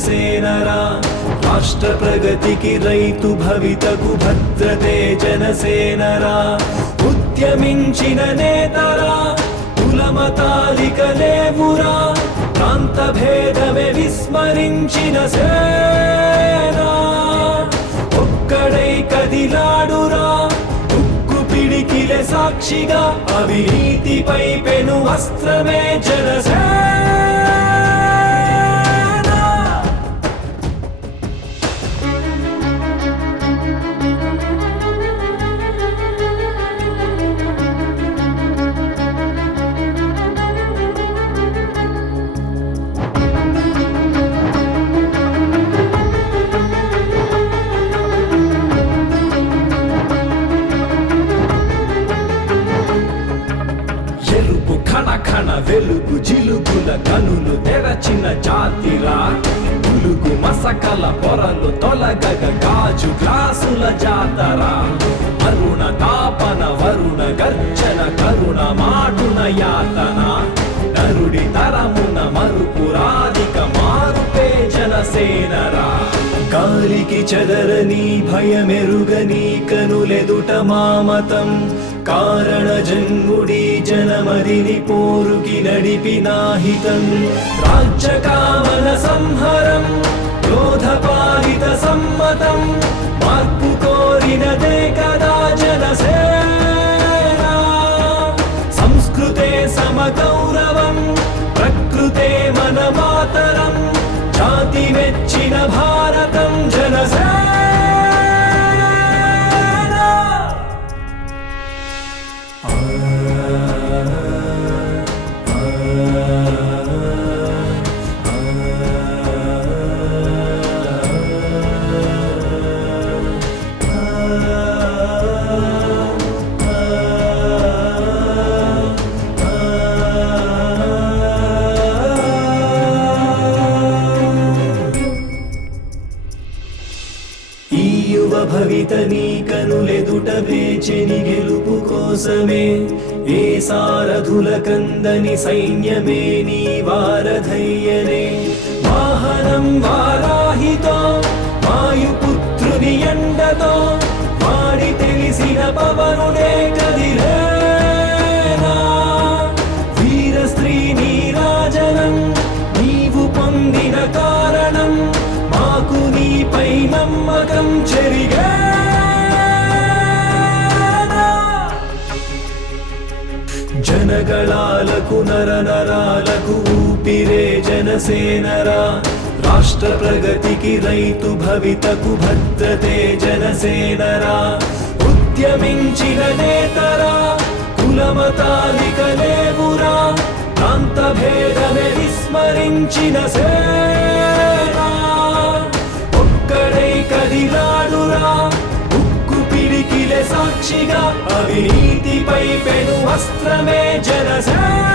జనసేనరా రాష్ట్ర ప్రగతికి రైతు భవితకు భద్రతే జనసేనరా ఉద్యమించిన నేతరా కులమతాలిక లేవురా ప్రాంత భేదమే విస్మరించిన సేనా ఒక్కడై కదిలాడురా ఉక్కు పిడికిలే సాక్షిగా అవినీతిపై పెను అస్త్రమే జనసేన కణ వెలుగు జిలుగుల కనులు తెరచిన జాతిరా పులుగు మసకల పొరలు తొలగగ గాజు గ్లాసుల జాతరా అరుణ తాపన వరుణ గర్జన కరుణ మాటున యాతన నరుడి తరమున మరుపురాధిక మారుపే జనసేనరా గాలికి చెదరని భయమెరుగని కనులెదుట మామతం కారణ జన్ముడి జనమదిని పోరుకి నడిపినాహితం రాజ్య కామన సంహరం క్రోధపాలిత సమ్మతం మార్పు కోరినదే కదా జనసేన సంస్కృతే సమగౌరవం ప్రకృతే మన మాతరం జాతి మెచ్చిన భారతం జనసేన భవిత నీ కనులెదుట వేచెని గెలుపు కోసమే ఏ సారథుల కందని సైన్యమే నీ వారధయ్యనే వాహనం వారాహితో వాయుపుత్రుని ఎండతో వాడి తెలిసిన పవనుడే కదిలేనా వీర స్త్రీ నీరాజనం నీవు పొందిన కారణం మాకు నీపై నమ్మకం చెరిగా జనగళాలకు నరనరాలకు ఊపిరే జనసేనరా రాష్ట్ర ప్రగతికి రైతు భవితకు భద్రతే జనసేనరా ఉద్యమించిన నేతరా కులమతాలిక లేవురా ప్రాంత భేదమే విస్మరించిన సేనా ఒక్కడై కదిలాడురా ఉక్కు పిడికిలే సాక్షిగా అవినీతిపై పెను అస్త్రమే జనసేన